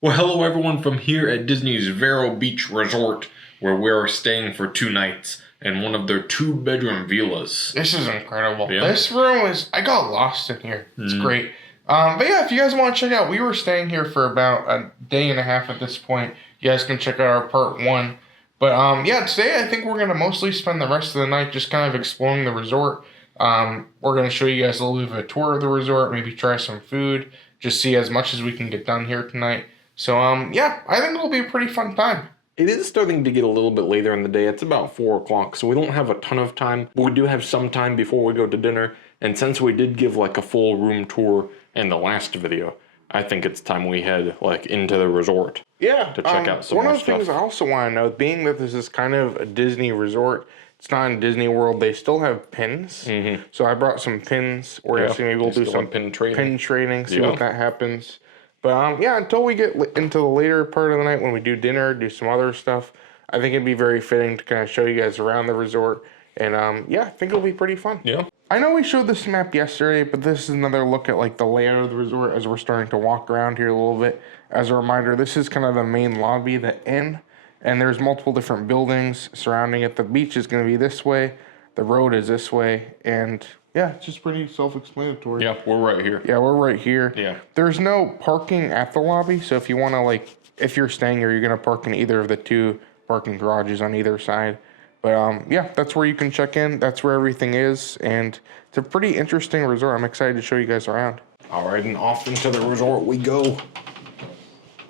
Well, hello everyone from here at Disney's Vero Beach Resort, where we're staying for 2 nights in one of their 2-bedroom villas. This is incredible. Yeah. This room is, I got lost in here. It's great. But yeah, if you guys want to check out, we were staying here for about a day and a half at this point. You guys can check out our part 1. But yeah, today I think we're going to mostly spend the rest of the night just kind of exploring the resort. We're going to show you guys a little bit of a tour of the resort, maybe try some food, just see as much as we can get done here tonight. So, yeah, I think it'll be a pretty fun time. It is starting to get a little bit later in the day. It's about 4 o'clock, so we don't have a ton of time, but we do have some time before we go to dinner. And since we did give like a full room tour in the last video, I think it's time we head like into the resort. Yeah, to check out some more one of the stuff. things I also want to know, being that this is kind of a Disney resort, it's not in Disney World, they still have pins. So I brought some pins. We're going to see, maybe we'll do some pin training, see what that happens. But yeah, until we get into the later part of the night when we do dinner, do some other stuff, I think it'd be very fitting to kind of show you guys around the resort. And yeah, I think it'll be pretty fun. Yeah. I know we showed this map yesterday, but this is another look at like the layout of the resort as we're starting to walk around here a little bit. As a reminder, this is kind of the main lobby, the inn, and there's multiple different buildings surrounding it. The beach is going to be this way, the road is this way, and yeah, it's just pretty self-explanatory. Yeah, we're right here. Yeah, we're right here. Yeah. There's no parking at the lobby, so if you want to, like, if you're staying here, you're going to park in either of the 2 parking garages on either side. But yeah, that's where you can check in. That's where everything is, and it's a pretty interesting resort. I'm excited to show you guys around. All right, and off into the resort we go.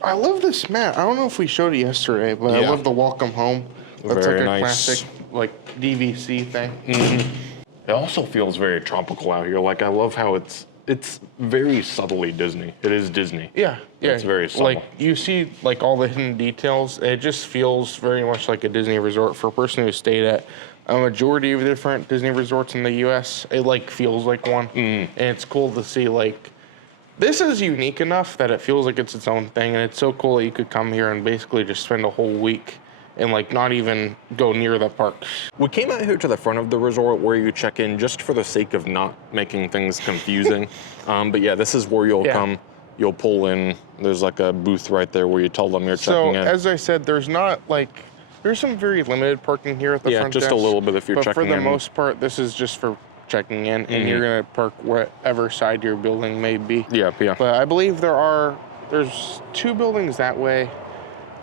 I love this mat. I don't know if we showed it yesterday, but I love the welcome home. That's Very like a nice. classic, like, DVC thing. It also feels very tropical out here. Like, I love how it's very subtly Disney. It is Disney. Yeah, yeah. It's very subtle. Like, you see, like, all the hidden details. It just feels very much like a Disney resort. For a person who stayed at a majority of different Disney resorts in the U.S., it, like, feels like one. And it's cool to see, like, this is unique enough that it feels like it's its own thing. And it's so cool that you could come here and basically just spend a whole week and like not even go near the parks. We came out here to the front of the resort where you check in just for the sake of not making things confusing. But yeah, this is where you'll come. You'll pull in. There's like a booth right there where you tell them you're checking in. So as I said, there's some very limited parking here at the front just desk, a little bit if you're checking in. But for the most part, this is just for checking in, and you're gonna park whatever side your building may be. Yeah. But I believe there's 2 buildings that way.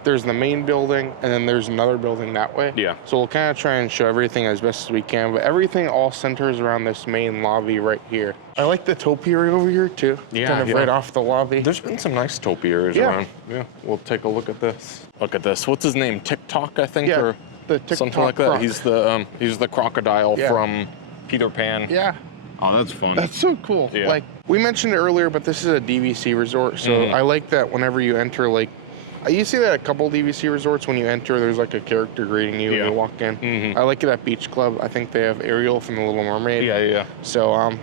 There's the main building, and then there's another building that way. Yeah. So we'll kind of try and show everything as best as we can, but everything all centers around this main lobby right here. I like the topiary over here, too. Yeah, kind of right off the lobby. There's been some nice topiaries around. Yeah. We'll take a look at this. Look at this. What's his name? TikTok, I think, or the TikTok something like that. croc. He's the crocodile from Peter Pan. Yeah. Oh, that's fun. That's so cool. Yeah. Like, we mentioned it earlier, but this is a DVC resort, so I like that whenever you enter, like, you see that at a couple DVC resorts, when you enter, there's like a character greeting you when you walk in. I like it at Beach Club. I think they have Ariel from The Little Mermaid. Yeah. So,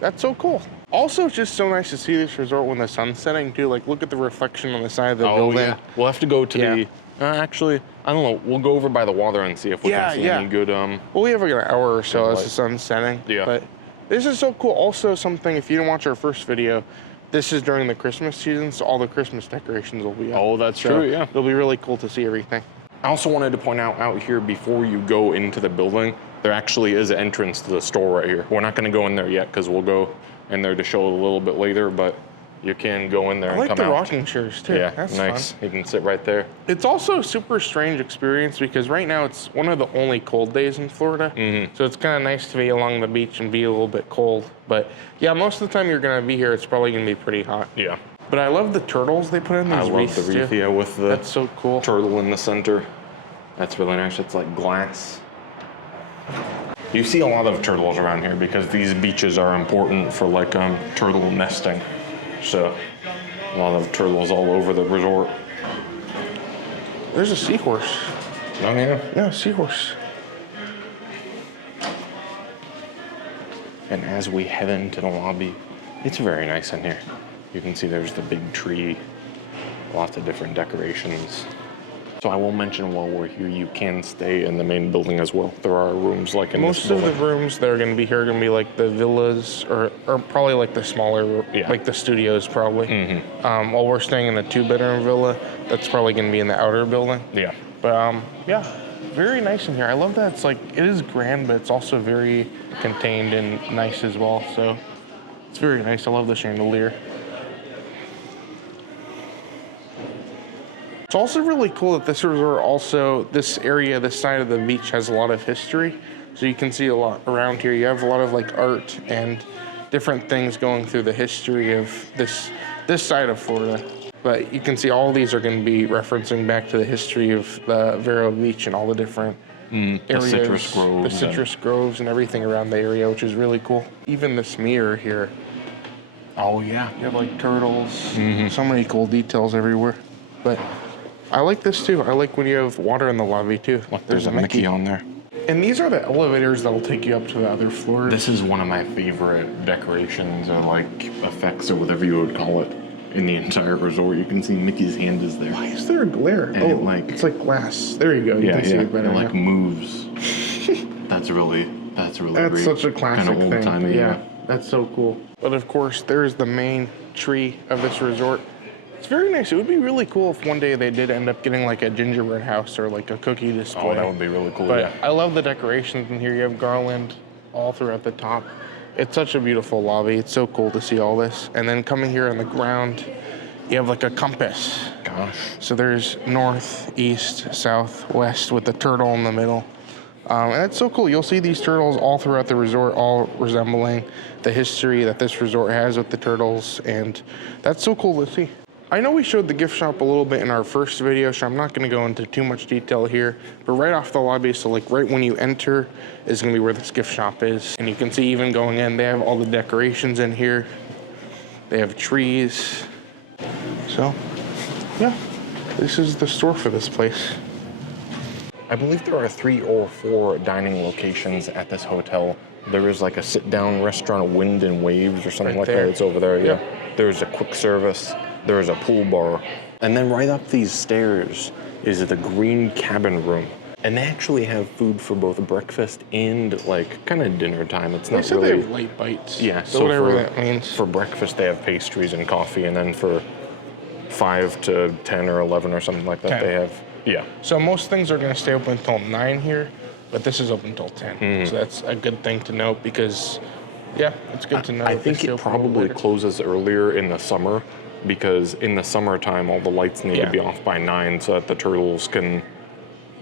that's so cool. Also, it's just so nice to see this resort when the sun's setting, too. Like, look at the reflection on the side of the building. Yeah. We'll have to go to the... actually, I don't know. We'll go over by the water and see if we can see any good... Well, we have like an hour or so as the sun's setting. Yeah. But this is so cool. Also, something, if you didn't watch our first video, this is during the Christmas season, so all the Christmas decorations will be up. Oh, that's true, yeah. It'll be really cool to see everything. I also wanted to point out here, before you go into the building, there actually is an entrance to the store right here. We're not going to go in there yet because we'll go in there to show it a little bit later, but you can go in there and come out. I like the rocking chairs, too. Yeah, that's nice. fun. You can sit right there. It's also a super strange experience because right now it's one of the only cold days in Florida. So it's kind of nice to be along the beach and be a little bit cold. But yeah, most of the time you're going to be here, it's probably going to be pretty hot. Yeah. But I love the turtles they put in these wreaths. I love the wreath, yeah, with the that's so cool. turtle in the center. That's really nice. It's like glass. You see a lot of turtles around here because these beaches are important for like turtle nesting. So a lot of turtles all over the resort. There's a seahorse. Oh yeah? Yeah, a seahorse. And as we head into the lobby, it's very nice in here. You can see there's the big tree, lots of different decorations. So I will mention while we're here, you can stay in the main building as well. There are rooms like in Most this of building. the rooms that are going to be here are going to be like the villas or probably like the smaller, like the studios probably. While we're staying in a 2-bedroom villa, that's probably going to be in the outer building. Yeah. But yeah, very nice in here. I love that it's like, it is grand, but it's also very contained and nice as well. So it's very nice. I love the chandelier. It's also really cool that this resort also, this area, this side of the beach has a lot of history. So you can see a lot around here. You have a lot of like art and different things going through the history of this side of Florida. But you can see all these are going to be referencing back to the history of the Vero Beach and all the different areas. The citrus groves. The citrus groves and everything around the area, which is really cool. Even this mirror here. Oh, yeah. You have like turtles. So many cool details everywhere. But I like this too. I like when you have water in the lobby too. Look, there's a Mickey on there. And these are the elevators that will take you up to the other floors. This is one of my favorite decorations or like effects or whatever you would call it in the entire resort. You can see Mickey's hand is there. Why is there a glare? And it's like glass. There you go. You can see it better it like now. moves. That's really That's great. such a classic kind of thing. old-timey, Yeah, that's so cool. But of course, there's the main tree of this resort. It's very nice. It would be really cool if one day they did end up getting like a gingerbread house or like a cookie display. Oh, that would be really cool. But Yeah. I love the decorations in here. You have garland all throughout the top. It's such a beautiful lobby. It's so cool to see all this. And then coming here on the ground, you have like a compass. Gosh. So there's north, east, south, west with the turtle in the middle. And that's so cool. You'll see these turtles all throughout the resort, all resembling the history that this resort has with the turtles. And that's so cool to see. I know we showed the gift shop a little bit in our first video, so I'm not going to go into too much detail here. But right off the lobby, so like right when you enter is going to be where this gift shop is. And you can see even going in, they have all the decorations in here. They have trees. So, yeah, this is the store for this place. I believe there are 3 or 4 dining locations at this hotel. There is like a sit-down restaurant, Wind and Waves or something Right like there. that. It's over there, Yep. yeah. There's a quick service. There's a pool bar. And then right up these stairs is the green cabin room. And they actually have food for both breakfast and like kind of dinner time. It's They not said really... they have late bites. Yeah, so whatever that means. For breakfast, they have pastries and coffee, and then for 5 to 10 or 11 or something like that, 10. they have, yeah. So most things are going to stay open until 9 here, but this is open until 10. So that's a good thing to note because, yeah, it's good to know. I that they think stay it open a little probably later. closes earlier in the summer because in the summertime, all the lights need to be off by 9 so that the turtles can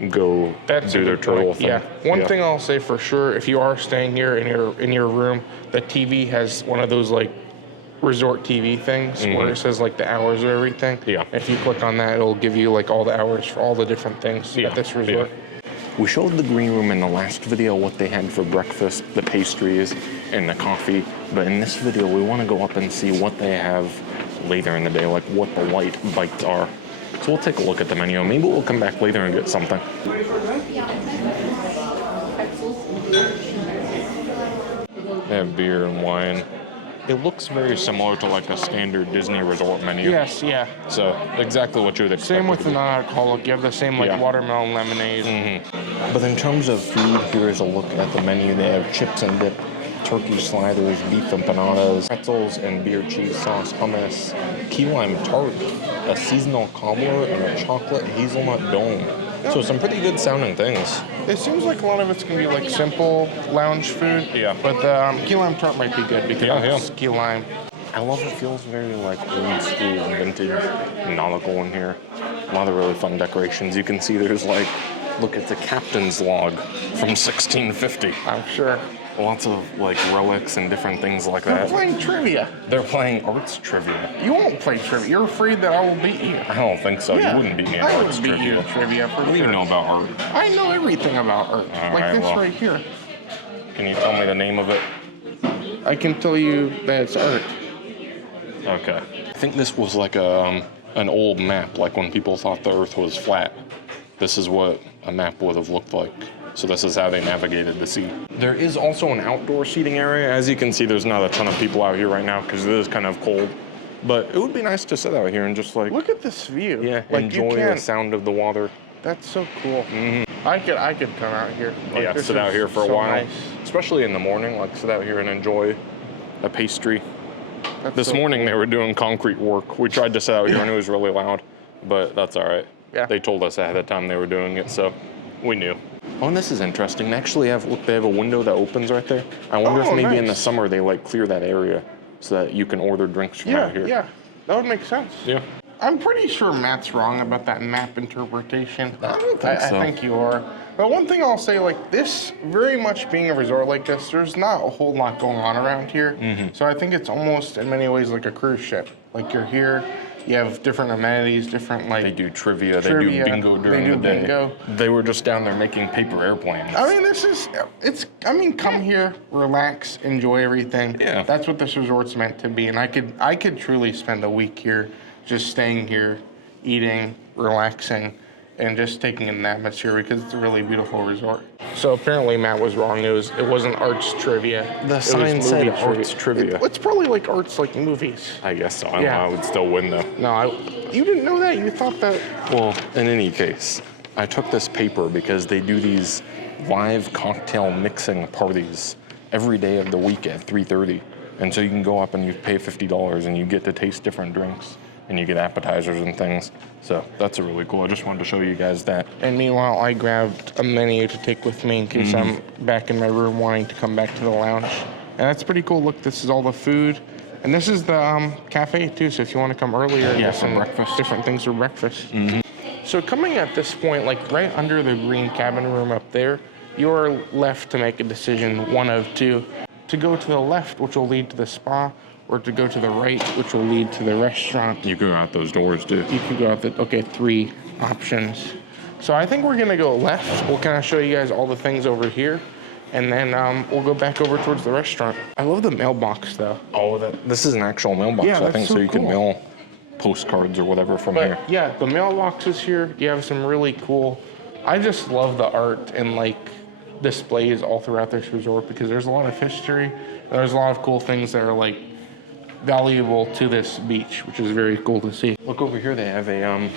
go That's do a their good turtle point. thing. Yeah. One thing I'll say for sure, if you are staying here in your room, the TV has one of those like resort TV things where it says like the hours of everything. Yeah. If you click on that, it'll give you like all the hours for all the different things at this resort. We showed the green room in the last video, what they had for breakfast, the pastries, and the coffee. But in this video, we want to go up and see what they have later in the day, like what the light bites are. So we'll take a look at the menu. Maybe we'll come back later and get something. They have beer and wine. It looks very similar to like a standard Disney resort menu. Yes, yeah. So exactly what you would expect. Same with the non-alcoholic. You have the same like Yeah. watermelon lemonade. But in terms of food, here is a look at the menu. They have chips and dip, turkey sliders, beef empanadas, pretzels and beer cheese sauce, hummus, key lime tart, a seasonal cobbler, and a chocolate hazelnut dome. So some pretty good sounding things. It seems like a lot of it's gonna be like simple lounge food. Yeah. But the key lime tart might be good because it's key lime. I love it. Feels very like old school, vintage, nautical in here. A lot of really fun decorations. You can see there's like, look at the captain's log from 1650. I'm sure. Lots of like relics and different things like They're that. playing trivia. They're playing arts trivia. You won't play trivia. You're afraid that I will beat you. I don't think so. Yeah. You wouldn't beat me in I arts would beat you trivia. in trivia for What do you sure. know about art? I know everything about art. All like right, this well. right here. Can you tell me the name of it? I can tell you that it's art. Okay. I think this was like an old map, like when people thought the Earth was flat. This is what a map would have looked like. So this is how they navigated the sea. There is also an outdoor seating area. As you can see, there's not a ton of people out here right now because it is kind of cold. But it would be nice to sit out here and just like, Look at this view. yeah, like enjoy the sound of the water. That's so cool. I could come out here. Like, Yeah, this sit out is here for a so while, nice. especially in the morning. Like sit out here and enjoy a pastry. That's This so morning cool. they were doing concrete work. We tried to sit out here and it was really loud, but that's all right. Yeah. They told us ahead of time they were doing it, so we knew. Oh, and this is interesting. They actually have, look, they have a window that opens right there. I wonder if maybe in the summer they like clear that area so that you can order drinks from out here. Yeah, that would make sense. Yeah. I'm pretty sure Matt's wrong about that map interpretation. I don't think so. I think you are. But one thing I'll say, like this, very much being a resort like this, there's not a whole lot going on around here. So I think it's almost in many ways like a cruise ship. Like you're here, you have different amenities, different like. They do trivia, they do bingo during the day. Bingo. They were just down there making paper airplanes. I mean, come here, relax, enjoy everything. Yeah. That's what this resort's meant to be. And I could truly spend a week here, just staying here, eating, relaxing, and just taking in the atmosphere because it's a really beautiful resort. So apparently Matt was wrong. It wasn't arts trivia. The sign said arts trivia. It's probably like arts like movies. I guess so. Yeah. I would still win though. No, you didn't know that? You thought that? Well, in any case, I took this paper because they do these live cocktail mixing parties every day of the week at 3:30. And so you can go up and you pay $50 and you get to taste different drinks and you get appetizers and things. So that's really cool. I just wanted to show you guys that. And meanwhile, I grabbed a menu to take with me in case I'm back in my room wanting to come back to the lounge. And that's pretty cool. Look, this is all the food. And this is the cafe too, so if you want to come earlier, Yeah, get for some breakfast. different things for breakfast. So coming at this point, like right under the green cabin room up there, you're left to make a decision, one of two. To go to the left, which will lead to the spa, or to go to the right, which will lead to the restaurant. You go out those doors too. You could go out okay, 3 options. So I think we're gonna go left. We'll kind of show you guys all the things over here, and then we'll go back over towards the restaurant. I love the mailbox though. Oh, this is an actual mailbox, Yeah, I that's think, so so you can cool. mail postcards or whatever from here. But yeah, the mailbox is here. You have some really cool, I just love the art and like displays all throughout this resort because there's a lot of history. And there's a lot of cool things that are like valuable to this beach, which is very cool to see. Look over here, they have a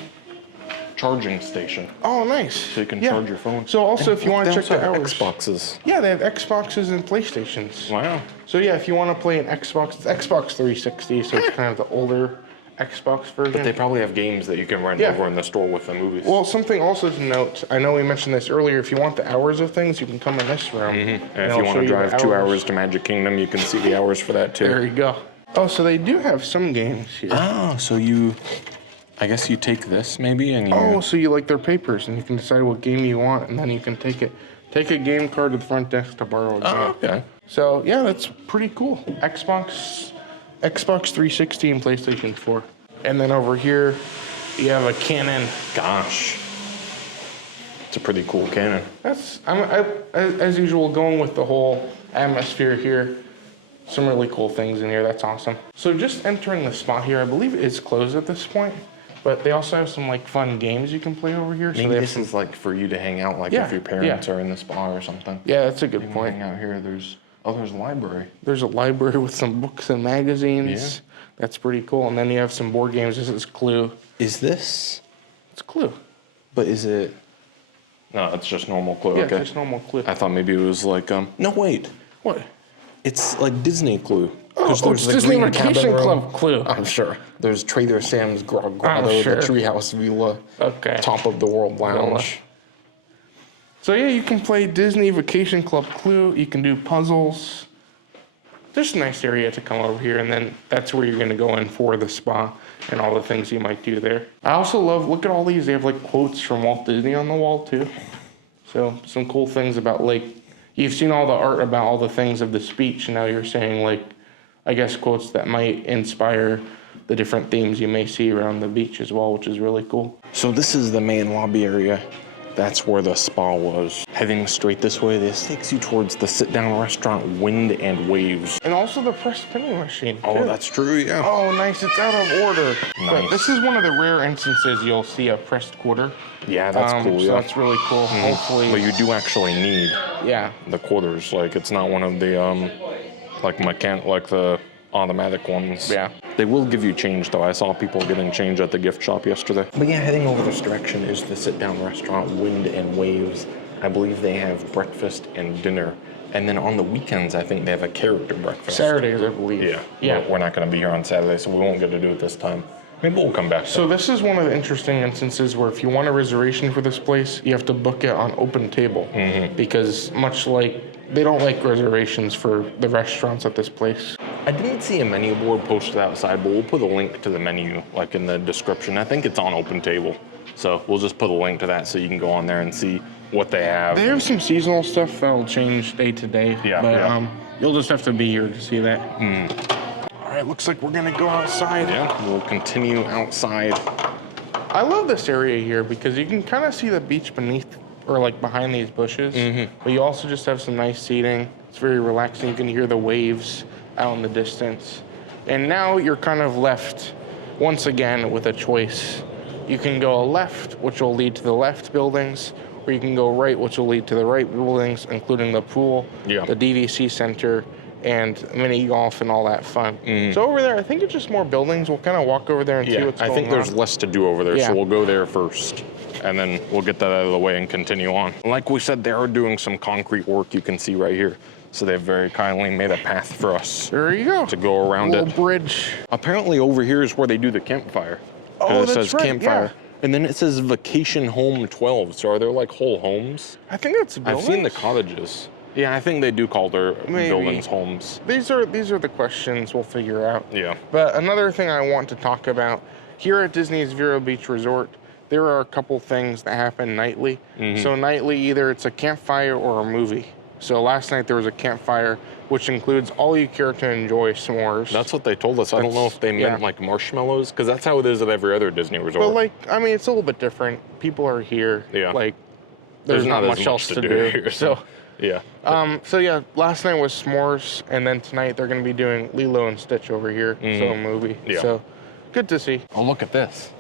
charging station. Oh, nice. So you can charge your phone. So also, if you want to check the have hours. Xboxes. Yeah, they have Xboxes and PlayStations. Wow. So yeah, if you want to play an Xbox, it's Xbox 360, so it's kind of the older Xbox version. But they probably have games that you can rent over in the store with the movies. Well, something also to note, I know we mentioned this earlier, if you want the hours of things, you can come in this room. And if you want to drive 2 hours to Magic Kingdom, you can see the hours for that too. There you go. Oh, so they do have some games here. Oh, so I guess you take this maybe and you... Oh, so you like their papers and you can decide what game you want and then you can take it. Take a game card to the front desk to borrow a game. Oh, okay. So yeah, that's pretty cool. Xbox 360 and PlayStation 4. And then over here, you have a cannon. Gosh. It's a pretty cool cannon. As usual, going with the whole atmosphere here. Some really cool things in here. That's awesome. So just entering the spot here, I believe it is closed at this point. But they also have some like fun games you can play over here. Maybe so this is like for you to hang out, like if your parents are in the spa or something. Yeah, that's a good You point. hang out here. There's a library. There's a library with some books and magazines. Yeah. That's pretty cool. And then you have some board games. This is Clue. Is this? It's Clue. But is it? No, it's just normal Clue. Yeah, okay. it's just normal Clue. I thought maybe it was like No, wait. What? It's like Disney Clue. Oh, it's the Disney Green Vacation Cabin Room. Club Clue. I'm sure. There's Trader Sam's Grotto, sure. the Treehouse Villa, Okay. Top of the World Lounge. So yeah, you can play Disney Vacation Club Clue. You can do puzzles. Just a nice area to come over here, and then that's where you're going to go in for the spa and all the things you might do there. I also love, look at all these. They have like quotes from Walt Disney on the wall too. So some cool things about like, you've seen all the art about all the things of the speech. Now you're saying like, I guess quotes that might inspire the different themes you may see around the beach as well, which is really cool. So this is the main lobby area. That's where the spa was. Heading straight this way, this takes you towards the sit-down restaurant Wind and Waves. And also the press spinning machine. Oh, too. that's true, yeah. Oh, nice. It's out of order. But Nice. this is one of the rare instances you'll see a pressed quarter. Yeah, that's cool, So yeah. that's really cool. Hopefully. But you do actually need Yeah. the quarters. Like, it's not one of the, like the automatic ones. Yeah. They will give you change, though. I saw people getting change at the gift shop yesterday. But yeah, heading over this direction is the sit-down restaurant, Wind and Waves. I believe they have breakfast and dinner. And then on the weekends, I think they have a character breakfast. Saturdays, I believe. Yeah. Yeah. We're not going to be here on Saturday, so we won't get to do it this time. Maybe we'll come back. So this is one of the interesting instances where if you want a reservation for this place, you have to book it on Open Table. Because much like, they don't like reservations for the restaurants at this place. I didn't see a menu board posted outside, but we'll put a link to the menu like in the description. I think it's on Open Table. So we'll just put a link to that so you can go on there and see what they have. They have some seasonal stuff that'll change day to day. Yeah, but you'll just have to be here to see that. All right, looks like we're gonna go outside. Yeah, we'll continue outside. I love this area here because you can kind of see the beach beneath or like behind these bushes. But you also just have some nice seating. It's very relaxing. You can hear the waves out in the distance. And now you're kind of left once again with a choice. You can go left, which will lead to the left buildings, or you can go right, which will lead to the right buildings, including the pool, the DVC center, and mini golf and all that fun. So over there, I think it's just more buildings. We'll kind of walk over there and see what's going on. I think there's less to do over there, so we'll go there first. And then we'll get that out of the way and continue on. Like we said, they are doing some concrete work you can see right here. So they've very kindly made a path for us. There you go. To go around it. Little bridge. Apparently over here is where they do the campfire. Oh, it that's says right, campfire. And then it says Vacation Home 12. So are there like whole homes? I think that's buildings. I've seen the cottages. Yeah, I think they do call their buildings homes. These are the questions we'll figure out. Yeah. But another thing I want to talk about, here at Disney's Vero Beach Resort, there are a couple things that happen nightly. So nightly, either it's a campfire or a movie. So last night there was a campfire, which includes all you care to enjoy s'mores. That's what they told us. I don't know if they meant like marshmallows, because that's how it is at every other Disney resort. But like, I mean, it's a little bit different. People are here. Yeah. Like, there's not much else to do here. So, so yeah, last night was s'mores, and then tonight they're going to be doing Lilo and Stitch over here. So a movie. Yeah. So good to see. Oh, look at this.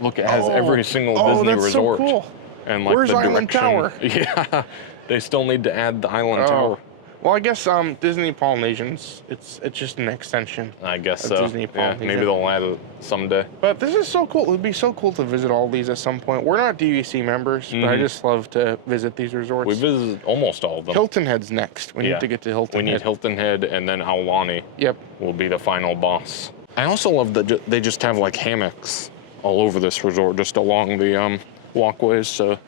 Look, it has every single Disney that's resort. So cool. And like Where's the Island direction. Tower? Yeah. They still need to add the Island Tower. Well, I guess Disney Polynesians, it's just an extension. I guess of so. Disney Polynesian. Maybe they'll add it someday. But this is so cool. It would be so cool to visit all these at some point. We're not DVC members, but I just love to visit these resorts. We visited almost all of them. Hilton Head's next. We need to get to Hilton Head. We need Hilton Head, and then Aulani will be the final boss. I also love that they just have like hammocks all over this resort, just along the walkways. So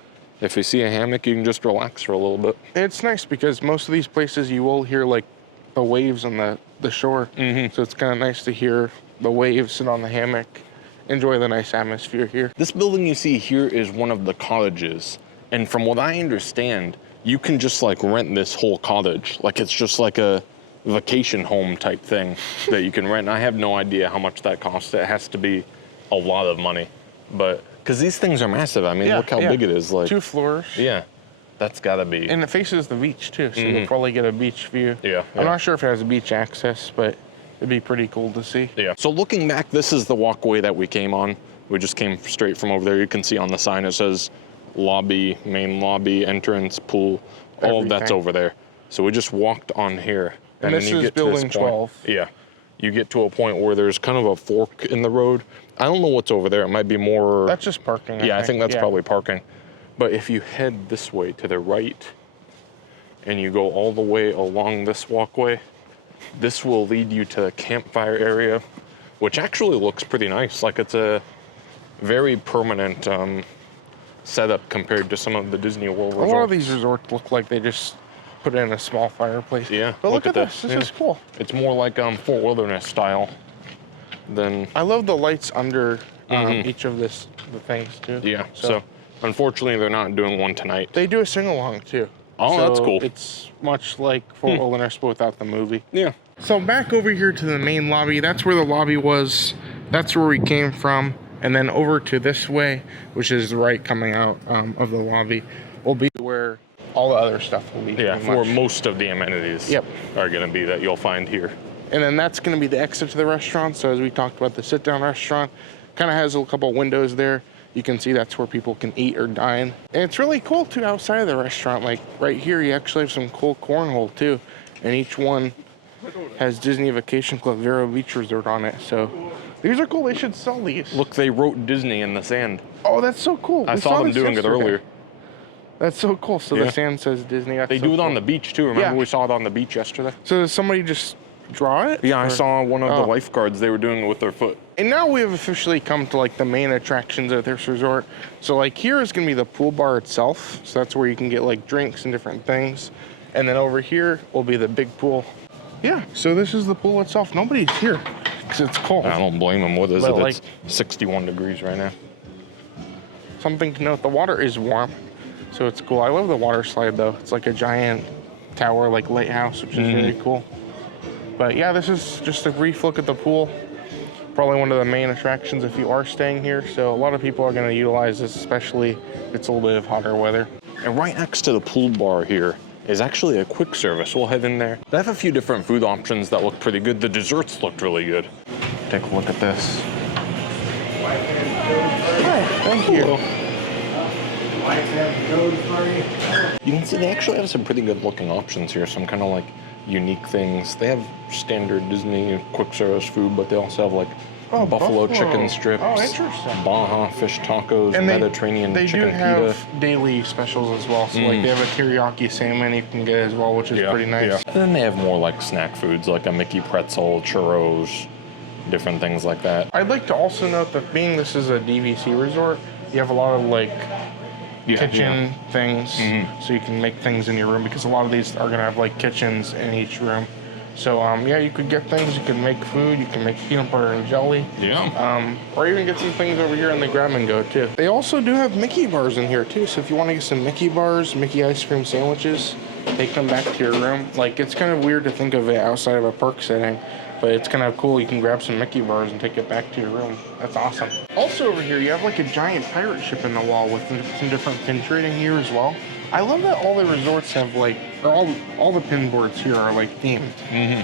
if you see a hammock, you can just relax for a little bit. It's nice because most of these places you will hear like the waves on the shore. So it's kind of nice to hear the waves, sit on the hammock, enjoy the nice atmosphere here. This building you see here is one of the cottages. And from what I understand, you can just like rent this whole cottage. Like it's just like a vacation home type thing that you can rent. And I have no idea how much that costs. It has to be a lot of money. But because these things are massive. I mean, look how big it is. Like 2 floors. Yeah, that's gotta be. And it faces the beach too, so you'll probably get a beach view. I'm not sure if it has beach access, but it'd be pretty cool to see. Yeah. So looking back, this is the walkway that we came on. We just came straight from over there. You can see on the sign it says lobby, main lobby, entrance, pool. All of that's over there. So we just walked on here. And this is building 12. Yeah. You get to a point where there's kind of a fork in the road. I don't know what's over there. It might be more... That's just parking. I think that's probably parking. But if you head this way to the right and you go all the way along this walkway, this will lead you to the campfire area, which actually looks pretty nice. Like it's a very permanent setup compared to some of the Disney World resorts. A lot of these resorts look like they just put in a small fireplace. Yeah. But look at this. This is cool. It's more like Fort Wilderness style than... I love the lights under each of the things too. Yeah. So unfortunately, they're not doing one tonight. They do a sing-along too. Oh, so that's cool. It's much like Fort Wilderness, but without the movie. Yeah. So back over here to the main lobby. That's where the lobby was. That's where we came from. And then over to this way, which is the right coming out of the lobby, will be where all the other stuff will be. Yeah, for most of the amenities are going to be that you'll find here. And then that's going to be the exit to the restaurant. So as we talked about, the sit-down restaurant kind of has a couple windows there. You can see that's where people can eat or dine. And it's really cool too outside of the restaurant. Like right here, you actually have some cool cornhole too. And each one has Disney Vacation Club Vero Beach Resort on it. So These are cool. They should sell these. Look, they wrote Disney in the sand. Oh, that's so cool. I saw them doing it earlier. That's so cool. So the sand says Disney. That's They so do it cool. on the beach too. Remember we saw it on the beach yesterday? So does somebody just draw it? Yeah, I saw one of the lifeguards. They were doing it with their foot. And now we have officially come to like the main attractions of this resort. So like here is gonna be the pool bar itself. So that's where you can get like drinks and different things. And then over here will be the big pool. Yeah, so this is the pool itself. Nobody's here because it's cold. I don't blame them. What is But, it? like, It's 61 degrees right now. Something to note, the water is warm. So it's cool. I love the water slide though. It's like a giant tower, like lighthouse, which is really cool. But yeah, this is just a brief look at the pool. Probably one of the main attractions if you are staying here. So a lot of people are gonna utilize this, especially if it's a little bit of hotter weather. And right next to the pool bar here is actually a quick service. We'll head in there. They have a few different food options that look pretty good. The desserts looked really good. Take a look at this. Hi, thank you. You can see they actually have some pretty good looking options here. Some kind of like unique things. They have standard Disney quick service food, but they also have like buffalo chicken strips, Baja fish tacos, and Mediterranean they chicken do have pita. Daily specials as well. So like they have a teriyaki salmon you can get as well, which is pretty nice. And then they have more like snack foods like a Mickey pretzel, churros, different things like that. I'd like to also note that being this is a DVC resort, you have a lot of like kitchen things, so you can make things in your room because a lot of these are gonna have like kitchens in each room. So yeah, you could get things, you can make food, you can make peanut butter and jelly. Or even get some things over here in the grab and go too. They also do have Mickey bars in here too, so if you want to get some Mickey bars, Mickey ice cream sandwiches, take them back to your room. Like it's kind of weird to think of it outside of a park setting, but it's kind of cool. You can grab some Mickey bars and take it back to your room. That's awesome. Also over here, you have like a giant pirate ship in the wall with some different pin trading here as well. I love that all the resorts have like, or all the pin boards here are like themed.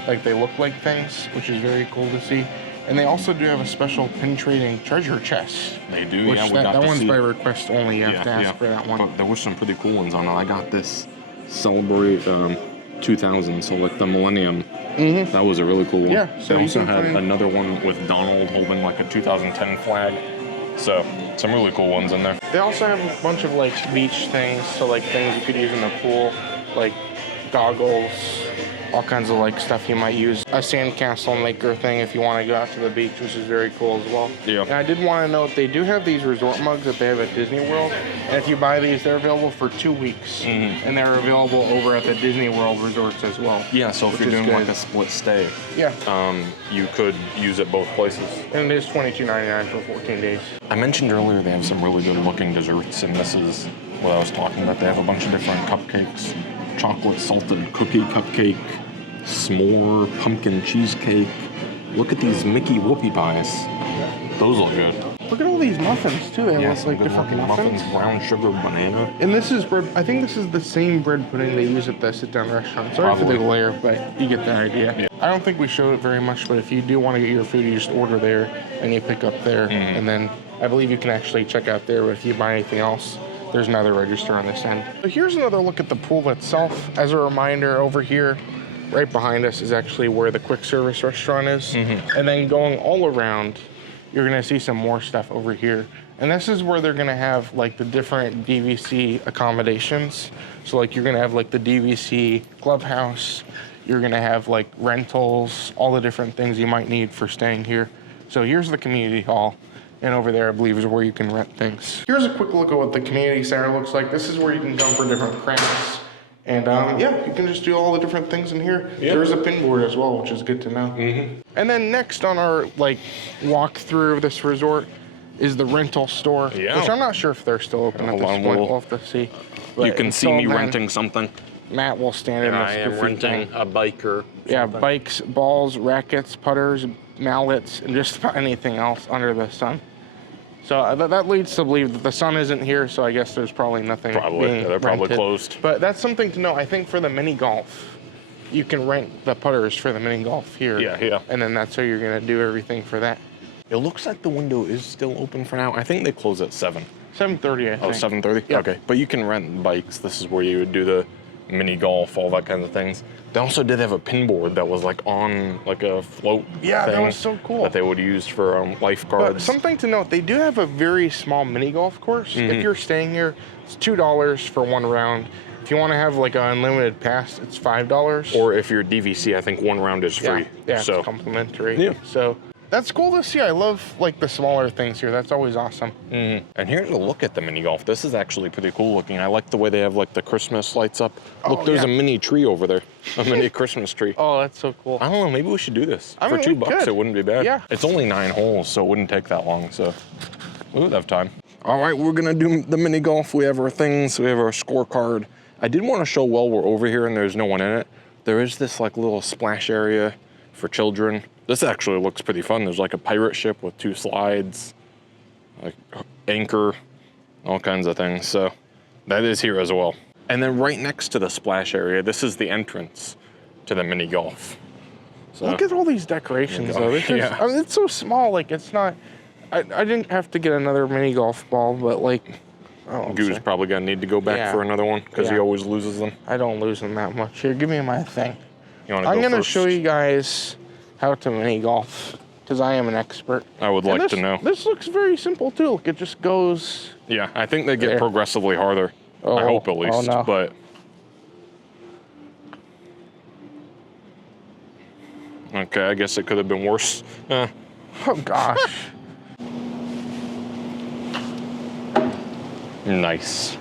Like they look like things, which is very cool to see. And they also do have a special pin trading treasure chest. They do, which yeah. We got that to one's see by it. request only. You have to ask for that one. But there were some pretty cool ones on it. I got this Celebrate 2000, so like the Millennium. That was a really cool one. Yeah, so they you also can had find- another one with Donald holding like a 2010 flag. So some really cool ones in there. They also have a bunch of like beach things, so like things you could use in the pool, like goggles, all kinds of like stuff you might use. A sandcastle maker thing if you want to go out to the beach, which is very cool as well. Yeah. And I did want to note they do have these resort mugs that they have at Disney World, and if you buy these, they're available for 2 weeks, and they're available over at the Disney World resorts as well. Yeah, so if which you're is doing good. like a split stay, Yeah, you could use it both places. and it is $22.99 for 14 days. I mentioned earlier they have some really good looking desserts, and this is what I was talking about. They have a bunch of different cupcakes, chocolate salted cookie cupcake, s'more pumpkin cheesecake. Look at these Mickey whoopie pies. Those look good. Look at all these muffins too. They have some like good different looking muffins. brown sugar banana. And this is bread. I think this is the same bread pudding they use at the sit-down restaurant. Sorry for Probably. the glare, but you get the idea. Yeah. I don't think we showed it very much, but if you do want to get your food, you just order there and you pick up there. And then I believe you can actually check out there. But if you buy anything else, there's another register on this end. So here's another look at the pool itself. As a reminder, over here, right behind us is actually where the quick service restaurant is. And then going all around, you're gonna see some more stuff over here. And this is where they're gonna have like the different DVC accommodations. So like you're gonna have like the DVC clubhouse, you're gonna have like rentals, all the different things you might need for staying here. So here's the community hall. And over there, I believe, is where you can rent things. Here's a quick look at what the community center looks like. This is where you can come for different crafts. And yeah, you can just do all the different things in here. Yep. There's a pin board as well, which is good to know. And then next on our like walk through of this resort is the rental store, Yeah. which I'm not sure if they're still open at Hold this on, point. we'll- We'll have to see. You But can see until me then, renting something. Matt will stand in And this I am goofy renting thing. a biker. Yeah, bikes, balls, rackets, putters, mallets, and just about anything else under the sun. So that leads to believe that the sun isn't here, so I guess there's probably nothing Probably. being They're probably rented. closed. But that's something to know. I think for the mini golf, you can rent the putters for the mini golf here. Yeah. And then that's how you're going to do everything for that. It looks like the window is still open for now. I think they close at 7. 7:30, I think. Oh, 7:30? Yeah. Okay. But you can rent bikes. This is where you would do the mini golf, all that kind of things. They also did have a pinboard that was like on like a float. Yeah, thing that was so cool. that they would use for lifeguards. But something to note, they do have a very small mini golf course. If you're staying here, it's $2 for one round. If you want to have like an unlimited pass, it's $5. Or if you're DVC, I think one round is free. Yeah, so it's complimentary. Yeah. So that's cool to see. I love like the smaller things here. That's always awesome. And here's a look at the mini golf. This is actually pretty cool looking. I like the way they have like the Christmas lights up. Look, there's a mini tree over there, a mini Christmas tree. Oh, that's so cool. I don't know, maybe we should do this. I For mean, $2, it wouldn't be bad. Yeah. It's only 9 holes, so it wouldn't take that long, so we would have time. All right, we're gonna do the mini golf. We have our things, we have our scorecard. I did want to show while we're over here and there's no one in it, there is this like little splash area for children. This actually looks pretty fun. There's like a pirate ship with 2 slides, like anchor, all kinds of things. So that is here as well. And then right next to the splash area, this is the entrance to the mini golf. So, look at all these decorations though. I mean, it's so small, like it's not, I didn't have to get another mini golf ball, but like, Goo's probably gonna need to go back for another one because he always loses them. I don't lose them that much. Here, give me my thing. You wanna I'm go gonna first? show you guys how to mini golf because I am an expert. I would like to know. This looks very simple too. Look, it just goes. Yeah, I think they get progressively harder. Oh, I hope at least, oh no. but. Okay, I guess it could have been worse. Oh gosh. Nice.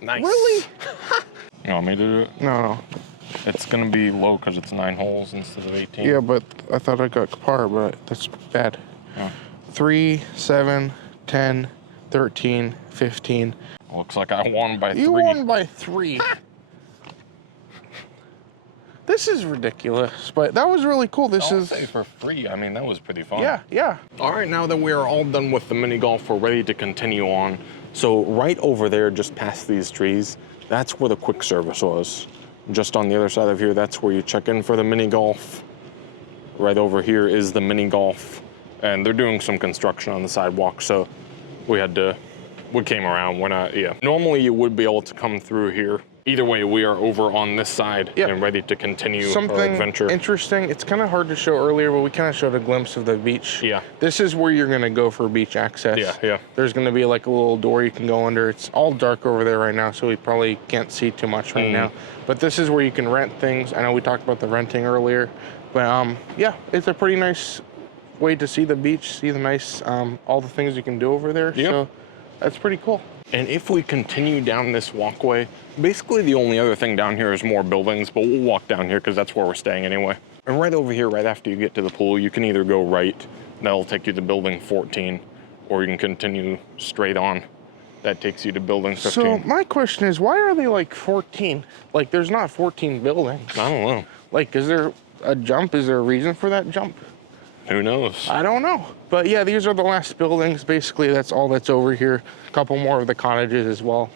Nice. Really? You want me to do it? No. It's gonna be low because it's 9 holes instead of 18. Yeah, but I thought I got par, but that's bad. Oh. 3, 7, 10, 13, 15. Looks like I won by 3. You won by 3. This is ridiculous, but that was really cool. This is for free. I mean, that was pretty fun. Yeah, yeah. All right, now that we are all done with the mini golf, we're ready to continue on. So right over there, just past these trees, that's where the quick service was. Just on the other side of here, that's where you check in for the mini golf. Right over here is the mini golf, and they're doing some construction on the sidewalk, so we came around. We're not, Normally you would be able to come through here. Either way, we are over on this side and ready to continue our adventure. Something interesting, it's kind of hard to show earlier, but we kind of showed a glimpse of the beach. Yeah. This is where you're going to go for beach access. Yeah. There's going to be like a little door you can go under. It's all dark over there right now, so we probably can't see too much right now. But this is where you can rent things. I know we talked about the renting earlier, but yeah, it's a pretty nice way to see the beach, see the nice, all the things you can do over there. Yeah. So that's pretty cool. And if we continue down this walkway, basically the only other thing down here is more buildings, but we'll walk down here because that's where we're staying anyway. And right over here, right after you get to the pool, you can either go right, that'll take you to building 14, or you can continue straight on. That takes you to building 15. So my question is, why are they like 14? Like there's not 14 buildings. I don't know. Like, is there a jump? Is there a reason for that jump? Who knows? I don't know. But yeah, these are the last buildings. Basically, that's all that's over here. A couple more of the cottages as well.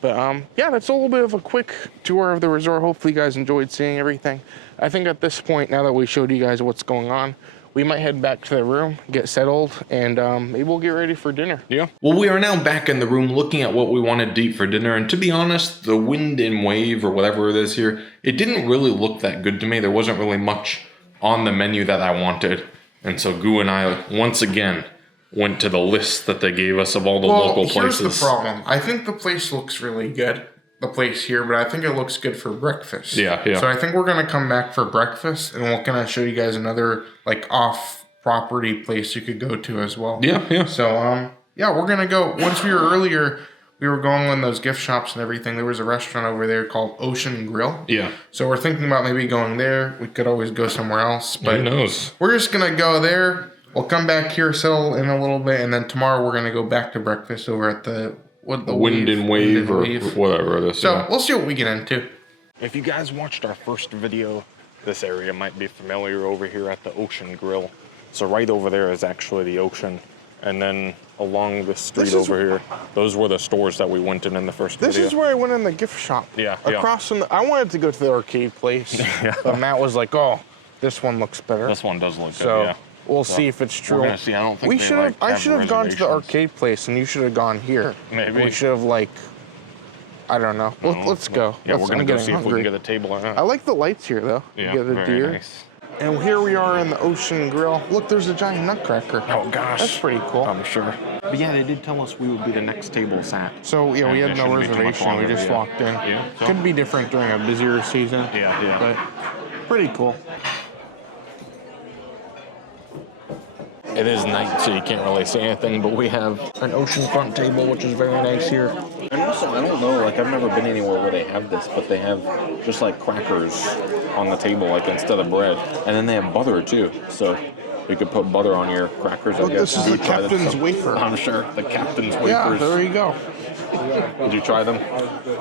But yeah, that's a little bit of a quick tour of the resort. Hopefully you guys enjoyed seeing everything. I think at this point, now that we showed you guys what's going on, we might head back to the room, get settled, and maybe we'll get ready for dinner. Yeah. Well, we are now back in the room looking at what we wanted to eat for dinner, and to be honest, the wind and wave, or whatever it is here, it didn't really look that good to me. There wasn't really much on the menu that I wanted, and so Goo and I, once again, went to the list that they gave us of all the local places. Here's the problem. I think the place looks really good, the place here, but I think it looks good for breakfast. Yeah. So I think we're going to come back for breakfast, and we'll kind of show you guys another, like, off-property place you could go to as well. Yeah. So, yeah, we're going to go. Once we were earlier, we were going in those gift shops and everything. There was a restaurant over there called Ocean Grill. Yeah. So we're thinking about maybe going there. We could always go somewhere else. But who knows? We're just going to go there. We'll come back here, settle in a little bit, and then tomorrow we're going to go back to breakfast over at the Wind and Wave or whatever it is. So we'll see what we get into. If you guys watched our first video, this area might be familiar over here at the Ocean Grill. So right over there is actually the ocean. And then along the street over here, those were the stores that we went in the first video. This is where I went in the gift shop. Yeah. Across from I wanted to go to the arcade place, but Matt was like, oh, this one looks better. This one does look good, so yeah. We'll see if it's true. We're gonna see. I don't think we they, should have. I should have gone to the arcade place, and you should have gone here. Maybe we should have I don't know. Let's go. Yeah, we're gonna go see if we hungry. can get a table or not. I like the lights here, though. Yeah, You get a very deer. nice. And here we are in the Ocean Grill. Look, there's a giant nutcracker. Oh gosh, That's pretty cool. I'm sure. But yeah, they did tell us we would be the next table sat. So yeah, we And had it no shouldn't be too much reservation. We longer, just yeah. walked in. Yeah, so- Could be different during a busier season. Yeah. But pretty cool. It is night, so you can't really see anything, but we have an oceanfront table, which is very nice here. And also, I don't know, like, I've never been anywhere where they have this, but they have just, like, crackers on the table, like, instead of bread. And then they have butter, too, so you could put butter on your crackers, I Look, guess. this is Did the you try them? captain's wafer. I'm sure, the captain's Yeah, wafers. there you go. Did you try them?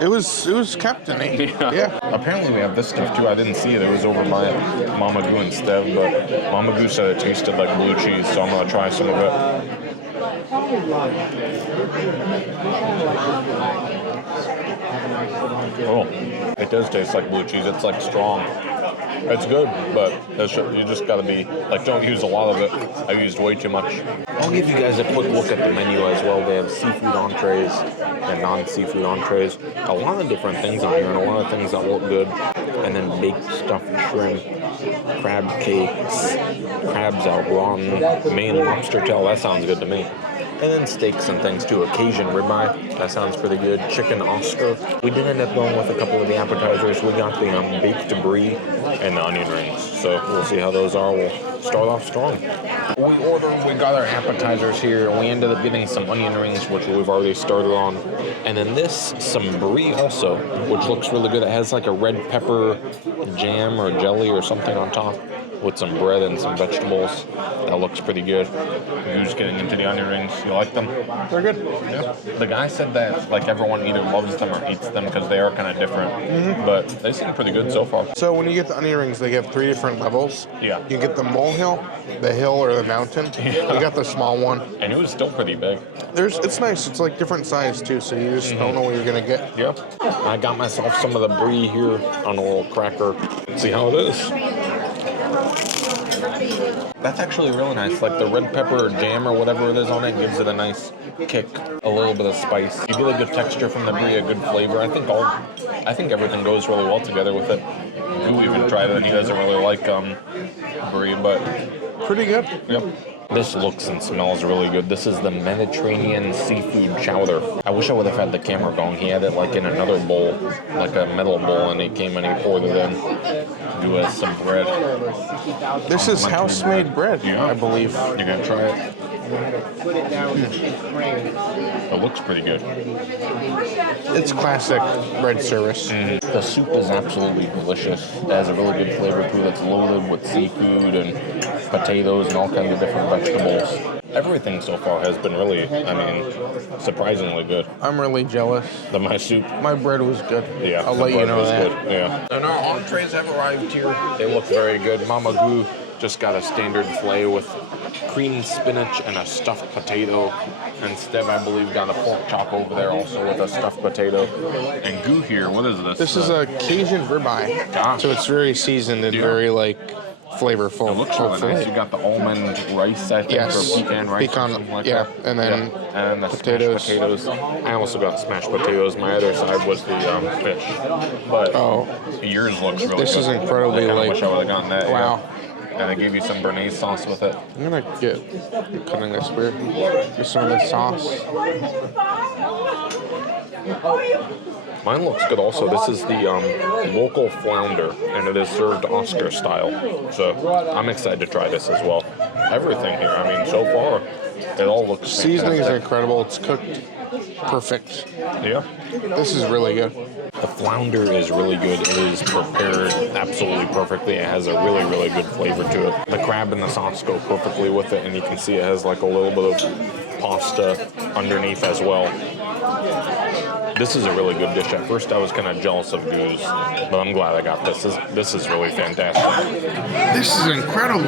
It was captain-y. Yeah. Apparently we have this stuff too. I didn't see it. It was over by Mama Goo and Stev, but Mama Goo said it tasted like blue cheese, so I'm gonna try some of it. Oh, it does taste like blue cheese. It's like strong. It's good, but you just gotta be, like, don't use a lot of it. I used way too much. I'll give you guys a quick look at the menu as well. They have seafood entrees and non-seafood entrees. A lot of different things on here and a lot of things that look good. And then baked stuffed shrimp, crab cakes, crabs au gratin, Maine lobster tail. That sounds good to me. And then steaks and things too. Cajun ribeye, that sounds pretty good. Chicken Oscar. We did end up going with a couple of the appetizers. We got the baked brie and the onion rings. So we'll see how those are. We'll start off strong. We got our appetizers here, and we ended up getting some onion rings, which we've already started on. And then some brie also, which looks really good. It has like a red pepper jam or jelly or something on top, with some bread and some vegetables. That looks pretty good. Goo's getting into the onion rings. You like them? They're good. Yeah. The guy said that like everyone either loves them or hates them because they are kind of different. But they seem pretty good so far. So when you get the onion rings, they have 3 different levels. Yeah. You get the molehill, the hill, or the mountain. Yeah. You got the small one. And it was still pretty big. It's nice. It's like different size too, so you just don't know what you're gonna get. Yeah. I got myself some of the brie here on a little cracker. See how it is. That's actually really nice. Like the red pepper or jam or whatever it is on it gives it a nice kick, a little bit of spice. You get a good texture from the brie, a good flavor. I think everything goes really well together with it. Goo even tried it, and he doesn't really like brie, but Pretty good. yep. This looks and smells really good. This is the Mediterranean seafood chowder. I wish I would have had the camera going. He had it like in another bowl, like a metal bowl, and he came and he poured it in. Do us some bread. This is house-made bread, Yeah. I believe. You're gonna try it? It looks pretty good. It's classic bread service. The soup is absolutely delicious. It has a really good flavor to it. It's loaded with seafood and potatoes and all kinds of different vegetables. Everything so far has been really, surprisingly good. I'm really jealous. My soup, My bread was good. yeah, I'll the let you bread know was that. good. Yeah. And our entrees have arrived here. They look very good. Mama Goo just got a standard filet with creamed spinach and a stuffed potato. And Stev, I believe, got a pork chop over there also with a stuffed potato. And Goo here, what is this? This is a Cajun ribeye. Gosh. So it's very seasoned and Yeah. very flavorful. It looks really hopefully. nice. You got the almond rice, I think, Yes. or pecan rice. Pecan, or something like yeah, that. and then and the potatoes. smashed potatoes. I also got smashed potatoes. My other side was the fish. But Oh. yours looks really This good. is incredibly I kinda like- wish I would have gotten that. Wow. Yeah. And I gave you some béarnaise sauce with it. I'm gonna cutting this weird. Get some of the sauce. Mine looks good also. This is the local flounder, and it is served Oscar style. So I'm excited to try this as well. Everything here, so far, it all looks Seasoning is fantastic. incredible. It's cooked perfect. Yeah. This is really good. The flounder is really good. It is prepared absolutely perfectly. It has a really, really good flavor to it. The crab and the sauce go perfectly with it, and you can see it has like a little bit of pasta underneath as well. This is a really good dish. At first I was kind of jealous of Goo's, but I'm glad I got this. This is really fantastic. This is incredible.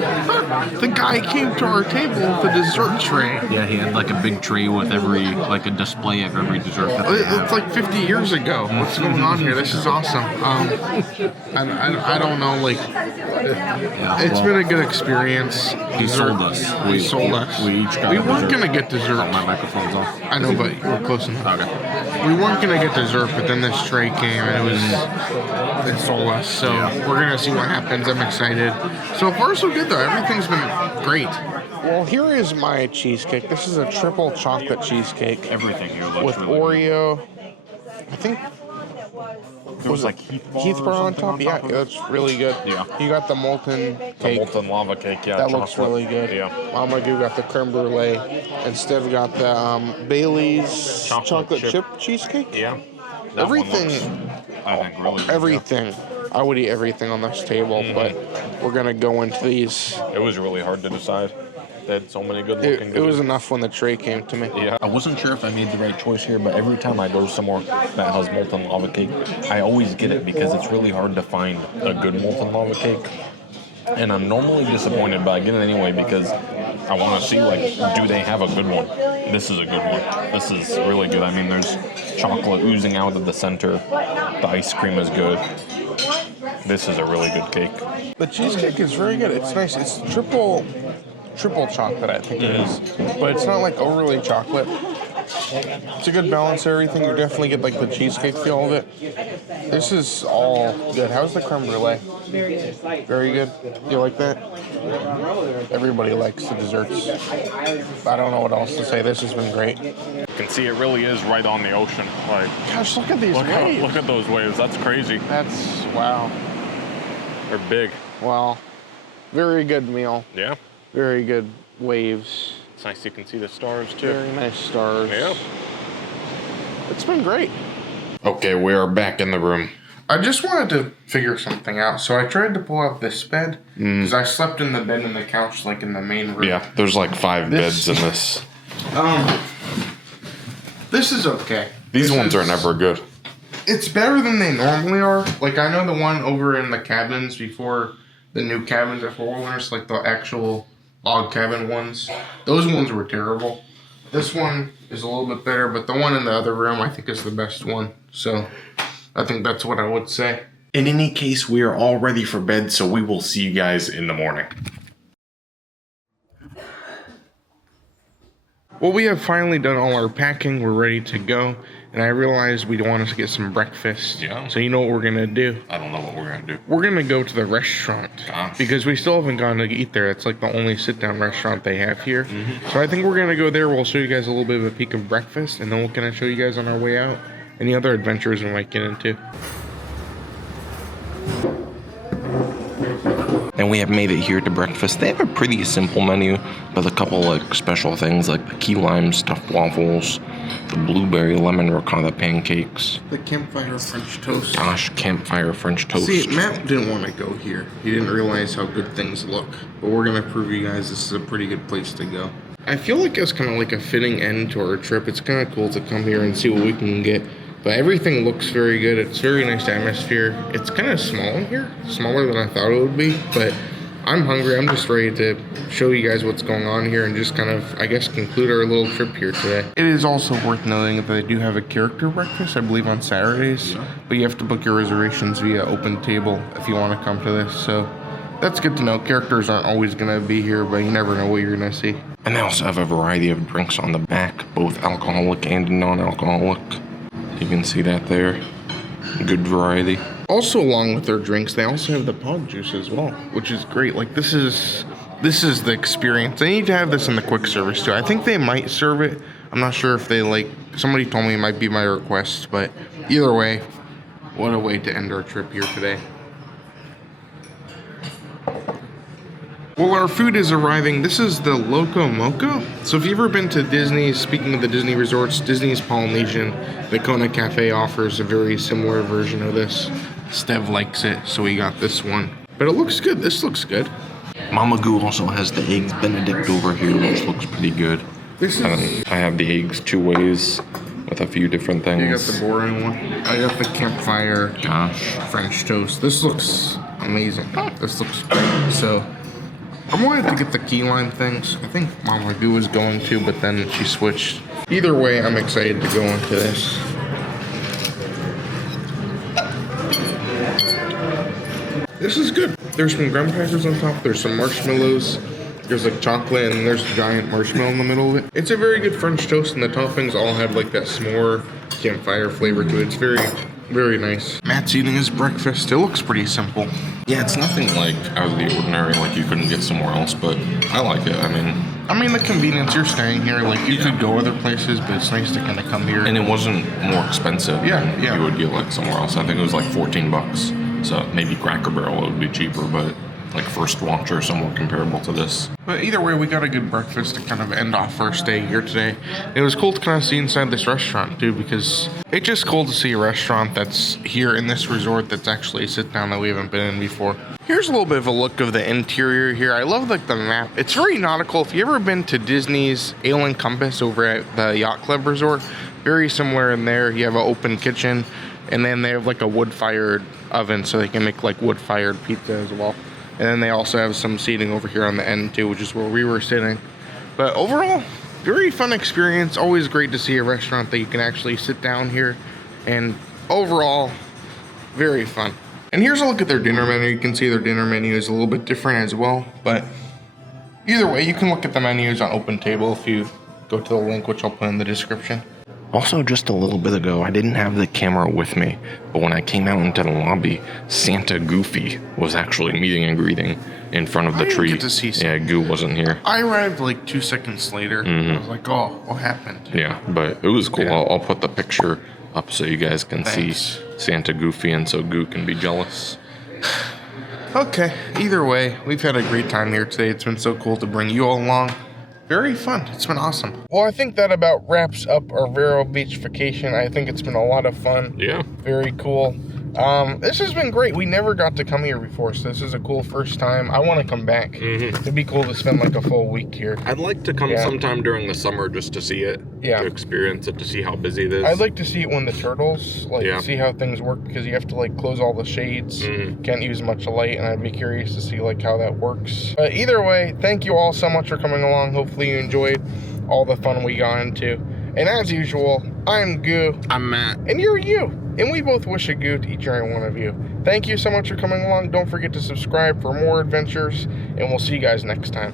The guy came to our table with a dessert tray. Yeah, he had like a big tray with a display of every dessert that they have. It's like 50 years ago. What's going on here? This is awesome. I don't know, it's been a good experience. He sold us. He sold us. We each got We a weren't dessert. going to get dessert. My microphone's off. I know, but we're close enough. Okay. We weren't not gonna get dessert, but then this tray came and it sold us. So we're gonna see what happens. I'm excited. So far so good though. Everything's been great. Well, here is my cheesecake. This is a triple chocolate cheesecake. Everything here looks with really Oreo. I think It was like Heath bar on top. Yeah, that's really good. Yeah. You got the molten the cake. molten lava cake. Yeah, That chocolate. looks really good. Yeah. Mama Goo got the creme brulee, and Steve got the Bailey's chocolate chip cheesecake. Yeah. That Everything, one looks, I think, really good. everything. I would eat everything on this table, but we're gonna go into these. It was really hard to decide. They had so many good looking. It was enough when the tray came to me. Yeah. I wasn't sure if I made the right choice here, but every time I go somewhere that has molten lava cake, I always get it because it's really hard to find a good molten lava cake. And I'm normally disappointed, but I get it anyway because I want to see, like, do they have a good one? This is a good one. This is really good. I mean, there's chocolate oozing out of the center. The ice cream is good. This is a really good cake. The cheesecake is very good. It's nice. It's triple chocolate, I think it is. But it's not like overly chocolate. It's a good balance of everything. You definitely get like the cheesecake feel of it. This is all good. How's the creme brulee? Very good. You like that? Everybody likes the desserts. I don't know what else to say. This has been great. You can see it really is right on the ocean. Like, Gosh, look at these waves. look at those waves. That's crazy. That's, wow. They're big. Wow. Very good meal. Yeah. Very good waves. It's nice you can see the stars too. Very nice stars. Yeah. It's been great. Okay, we are back in the room. I just wanted to figure something out. So I tried to pull out this bed because I slept in the bed and the couch like in the main room. Yeah, there's like 5 beds in this. This is okay. These ones are never good. It's better than they normally are. Like, I know the one over in the cabins before the new cabins at Four Wilderness, like the actual log cabin ones. Those ones were terrible. This one is a little bit better, but the one in the other room I think is the best one. So I think that's what I would say. In any case, we are all ready for bed, so we will see you guys in the morning. Well, we have finally done all our packing. We're ready to go. And I realized we want to get some breakfast. Yeah. So you know what we're going to do? I don't know what we're going to do. We're going to go to the restaurant. Gosh. Because we still haven't gone to eat there. It's like the only sit-down restaurant they have here. So I think we're going to go there. We'll show you guys a little bit of a peek of breakfast. And then we'll kind of show you guys on our way out any other adventures we might get into. And we have made it here to breakfast. They have a pretty simple menu, but a couple like special things like the key lime stuffed waffles, the blueberry lemon ricotta pancakes. The campfire French toast. Gosh, campfire French toast. See, Matt didn't want to go here. He didn't realize how good things look. But we're going to prove you guys this is a pretty good place to go. I feel like it's kind of like a fitting end to our trip. It's kind of cool to come here and see what we can get. But everything looks very good. It's very nice atmosphere. It's kind of small in here. Smaller than I thought it would be. But I'm hungry. I'm just ready to show you guys what's going on here and just kind of, I guess, conclude our little trip here today. It is also worth noting that they do have a character breakfast, I believe, on Saturdays. Yeah. But you have to book your reservations via Open Table if you want to come to this. So that's good to know. Characters aren't always going to be here, but you never know what you're going to see. And they also have a variety of drinks on the back, both alcoholic and non-alcoholic. You can see that there. Good variety. Also, along with their drinks, they also have the pod juice as well, which is great. Like, this is the experience. They need to have this in the quick service too. I think they might serve it. I'm not sure if they like. Somebody told me it might be my request, but either way, what a way to end our trip here today. Well, our food is arriving. This is the Loco Moco. So if you've ever been to Disney, speaking of the Disney resorts, Disney's Polynesian, the Kona Cafe offers a very similar version of this. Stev likes it, so we got this one. But it looks good. This looks good. Mama Goo also has the eggs Benedict over here, which looks pretty good. This is... I have the eggs 2 ways with a few different things. You got the boring one. I got the campfire French toast. This looks amazing. This looks great. So I wanted to get the key lime things. I think Mama Goo was going to, but then she switched. Either way, I'm excited to go into this. This is good. There's some graham crackers on top. There's some marshmallows. There's like chocolate and there's a giant marshmallow in the middle of it. It's a very good French toast, and the toppings all have like that s'more campfire flavor to it. It's very, very nice. Matt's eating his breakfast. It looks pretty simple. Yeah, it's nothing like out of the ordinary, like you couldn't get somewhere else, but I like it. I mean, the convenience, you're staying here, like you could go other places, but it's nice to kind of come here. And it wasn't more expensive than you would get like somewhere else. I think it was like 14 bucks. So maybe Cracker Barrel would be cheaper, but like First Watch or somewhat comparable to this. But either way, we got a good breakfast to kind of end off our stay here today. It was cool to kind of see inside this restaurant too, because it's just cool to see a restaurant that's here in this resort that's actually a sit down that we haven't been in before. Here's a little bit of a look of the interior here. I love like the map. It's very nautical. If you ever been to Disney's Ale and Compass over at the Yacht Club Resort, very similar in there. You have an open kitchen, and then they have like a wood-fired oven so they can make like wood-fired pizza as well. And then they also have some seating over here on the end too, which is where we were sitting. But overall, very fun experience. Always great to see a restaurant that you can actually sit down here. And overall, very fun. And here's a look at their dinner menu. You can see their dinner menu is a little bit different as well. But either way, you can look at the menus on Open Table if you go to the link, which I'll put in the description. Also, just a little bit ago, I didn't have the camera with me, but when I came out into the lobby, Santa Goofy was actually meeting and greeting in front of the tree. Get to see yeah, Goo wasn't here. I arrived like 2 seconds later. I was like, oh, what happened? Yeah, but it was cool. Yeah. I'll put the picture up so you guys can see Santa Goofy and so Goo can be jealous. Okay, either way, we've had a great time here today. It's been so cool to bring you all along. Very fun. It's been awesome. Well, I think that about wraps up our Vero Beach vacation. I think it's been a lot of fun. Yeah. Very cool. This has been great. We never got to come here before, so this is a cool first time. I want to come back. It'd be cool to spend like a full week here. I'd like to come sometime during the summer just to see it. Yeah. To experience it, to see how busy it is. I'd like to see it when the turtles, see how things work, because you have to like close all the shades. Can't use much light, and I'd be curious to see like how that works. But either way, thank you all so much for coming along. Hopefully you enjoyed all the fun we got into. And as usual, I'm Goo. I'm Matt. And you're you. And we both wish a goo to each and every one of you. Thank you so much for coming along. Don't forget to subscribe for more adventures, and we'll see you guys next time.